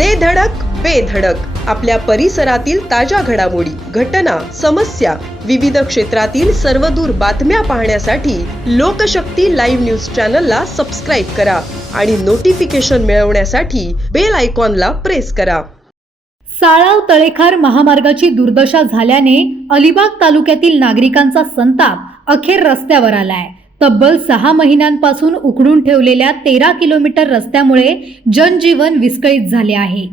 दे धडक बेधडक आपल्या परिसरातील ताज्या घडामोडी, घटना, समस्या, विविध क्षेत्रातील सर्वदूर बातम्या पाहण्यासाठी लोकशक्ती लाईव्ह न्यूज चॅनलला सबस्क्राईब करा आणि नोटिफिकेशन मिळवण्यासाठी बेल आयकॉनला प्रेस करा. साळाव तळेखार महामार्गाची दुर्दशा झाल्याने अलिबाग तालुक्यातील नागरिकांचा संताप अखेर रस्त्यावर आलाय. तब्बल 6 महिन्यांपासून उखडून ठेवलेल्या 13 किलोमीटर रस्त्यामुळे जनजीवन विस्कळीत झाले आहे.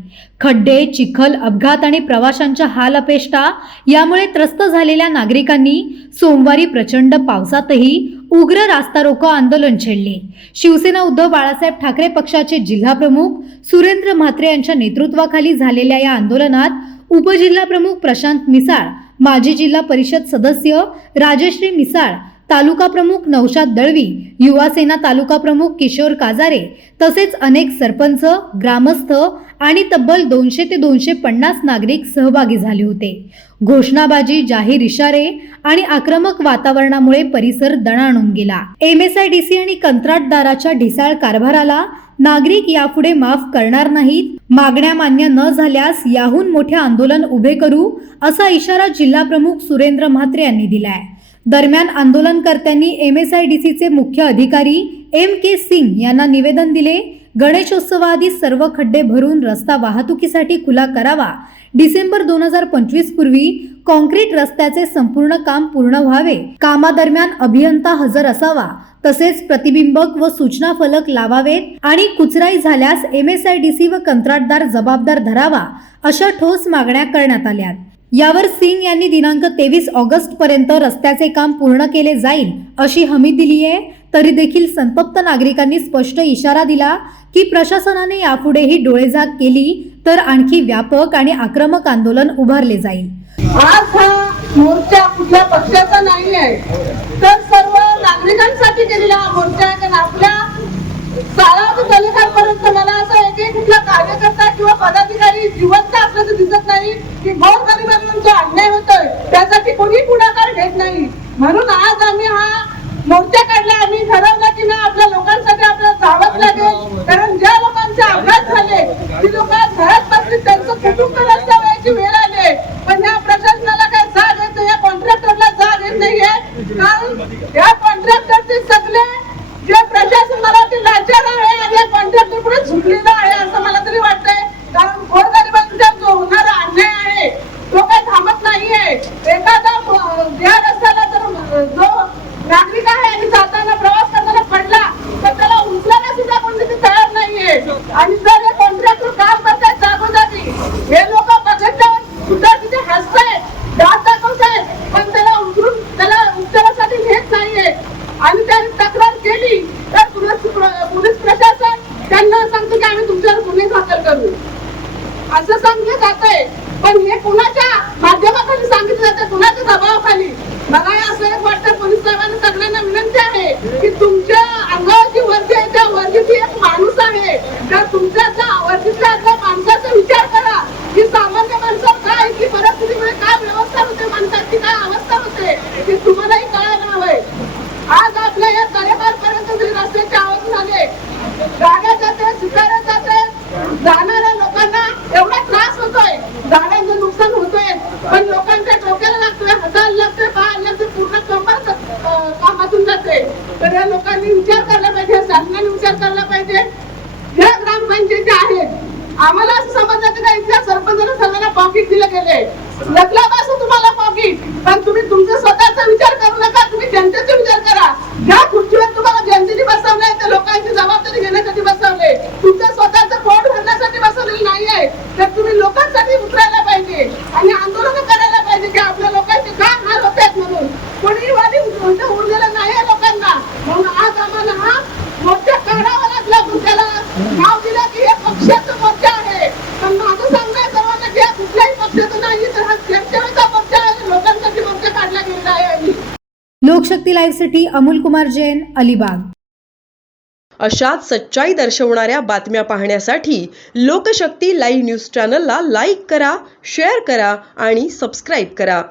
खड्डे, चिखल, अपघात आणि प्रवाशांच्या हालअपेष्टा यामुळे त्रस्त झालेल्या नागरिकांनी सोमवारी प्रचंड पावसातही उग्र रास्ता रोको आंदोलन छेडले. शिवसेना उद्धव बाळासाहेब ठाकरे पक्षाचे जिल्हाप्रमुख सुरेंद्र म्हात्रे यांच्या नेतृत्वाखाली झालेल्या या आंदोलनात उपजिल्हाप्रमुख प्रशांत मिसाळ, माजी जिल्हा परिषद सदस्य राजश्री मिसाळ, तालुका प्रमुख नौशाद दळवी, युवा सेना तालुका प्रमुख किशोर काजारे तसेच अनेक सरपंच, ग्रामस्थ आणि तब्बल 200 ते 250 नागरिक सहभागी झाले होते. घोषणाबाजी, जाहीर इशारे आणि आक्रमक वातावरणामुळे परिसर दणाणून गेला. MSIDC आणि कंत्राटदाराच्या ढिसाळ कारभाराला नागरिक यापुढे माफ करणार नाहीत. मागण्या मान्य न झाल्यास याहून मोठे आंदोलन उभे करू असा इशारा जिल्हाप्रमुख सुरेंद्र म्हात्रे यांनी दिलाय. दरम्यान आंदोलनकर्त्यांनी MSIDCचे मुख्य अधिकारी MK सिंग यांना निवेदन दिले. गणेशोत्सवाआधी सर्व खड्डे भरून रस्ता वाहतुकीसाठी खुला करावा. डिसेंबर 2025 पूर्वी कॉन्क्रीट रस्त्याचे संपूर्ण काम पूर्ण व्हावे. कामादरम्यान अभियंता हजर असावा. तसेच प्रतिबिंबक व सूचना फलक लावावेत आणि कुचराई झाल्यास MSIDC व कंत्राटदार जबाबदार धरावा अशा ठोस मागण्या करण्यात आल्या. यावर सिंग यांनी दिनांक 23 ऑगस्ट पर्यंत रस्त्याचे काम पूर्ण केले जाईल अशी हमी दिली आहे. तरी देखील संतप्त नागरिकांनी स्पष्ट इशारा दिला की प्रशासनाने यापुढेही डोळेझाक केली तर आणखी व्यापक आणि आक्रमक आंदोलन उभारले जाईल. आज हा मोर्चा कुठल्या पक्षाचा नाही आहे, तर सर्व नागरिकांसाठी केलेला हा मोर्चा आहे. कारण आपल्या साळाव तळेखारपर्यंत मला असं आहे की कुठला कार्यकर्ता किंवा पदाधिकारी जिवंत असल्याचं दिसत नाही की गोरगरिबांचा अन्याय होतोय त्यासाठी कोणी पुढाकार घेत नाही. म्हणून आज आम्ही हा मोर्चा काढला. आम्ही ठरवलं की नाही, आपल्या लोकांसाठी आपल्याला जावंच लागेल. कारण ज्या लोकांचे अपघात झाले ती लोक घरात बसली, त्यांचं कुटुंब रस्त्यावर यायची वेळ आली, पण या प्रशासनाला काय जाग येत नाही, या कॉन्ट्रॅक्टरला जाग येत नाहीये. कारण या कॉन्ट्रॅक्टरचे सगळे जे प्रशासन मराठी लाचार आहे आणि या कॉन्ट्रॅक्टर पुढे झुकलेला आहे असं मला तरी वाटतंय. कारण गोरगरिबांचा जो होणारा अन्याय आहे तो काही थांबत नाहीये. एखादा या रस्त्याला तर जो नागरिक आहे आणि जाताना प्रवास करताना पडला तर त्याला उचलायला सुद्धा कोणी तयार नाहीये. आणि जर हे कॉन्ट्रॅक्टर काम करतायत जागोजागी, हे लोक बघितल्यावर सुद्धा तिथे हसतायत, दात दाखवतायत, पण त्याला उचलून त्याला उपचारासाठी घेत नाहीये. आणि त्यांनी तक्रार केली तर पोलीस प्रशासन त्यांना सांगतो की आम्ही तुमच्यावर गुन्हे दाखल करू असं सांगितलं जातंय. पण हे कुणाच्या माध्यमाखाली सांगितलं जातं, कुणाच्या दबावाखाली? मला असं एक वाटतं पोलीस साहेबांना सगळ्यांना विनंती आहे की तुमच्या अंगावरची वर्दी आहे त्या वर्दीची एक माणूस आहे, तर तुमच्या वर्दीतल्या माणसाचा विचार करा की सामान्य माणसावर काय की परिस्थितीमुळे काय व्यवस्था होते, माणसाची काय अवस्था होते की तुम्हालाही कळायला हवंय. आज आपल्या या तळेखारपर्यंत जरी रस्त्याचे आवाज झाले, गाड्या जाते, शिकाऱ्या जाते, जाणाऱ्या लोकांना एवढा त्रास होतोय, गाड्यांचं नुकसान होतोय, पण लोकांच्या डोक्याला लागतोय, हाताला लागतोय, पायाला लागतोय, पूर्ण कंबर कामातून जाते. तर या लोकांनी विचार करायला पाहिजे, शासनाने विचार करायला पाहिजे. ज्या ग्रामपंचायती आहेत, आम्हाला असं समजलं की इथल्या सरपंचाला सगळ्यांना पॉकेट दिले गेले, लग्नापासून तुम्हाला पॉकेट, पण तुम्ही तुमचा स्वतःचा विचार करू नका, तुम्ही जनतेचा विचार करा. ज्या खुर्चीवर तुम्हाला जनतेने बसवलंय त्या लोकांची जबाबदारी घेण्यासाठी बसवले, तुमचं स्वतःचं पोट भरण्यासाठी बसवलेलं नाहीये. तर तुम्ही लोकांसाठी उतरायला पाहिजे आणि आंदोलन करायला पाहिजे की आपल्या लोकांचे काय हाल होत आहेत म्हणून. कोणी वाली उरलेलं नाहीये लोकांना. म्हणून आज आम्हाला हा मोर्चा काढावा लागला. त्याला नाव दिलं की हे पक्षाचं मोर्चा आहे, पण माझं सांगणं आहे सर्वांना की कुठल्याही पक्षाचं नाही, तर हा जनतेचा मोर्चा आहे, लोकांसाठी मोर्चा काढला गेलेला आहे. लोकशक्ती लाईव्ह साठी अमोल कुमार जैन, अलिबाग. अशाच सच्चाई दर्शवणाऱ्या बातम्या पाहण्यासाठी लोकशक्ती लाईव्ह न्यूज चॅनलला लाईक करा, शेअर करा आणि सबस्क्राईब करा.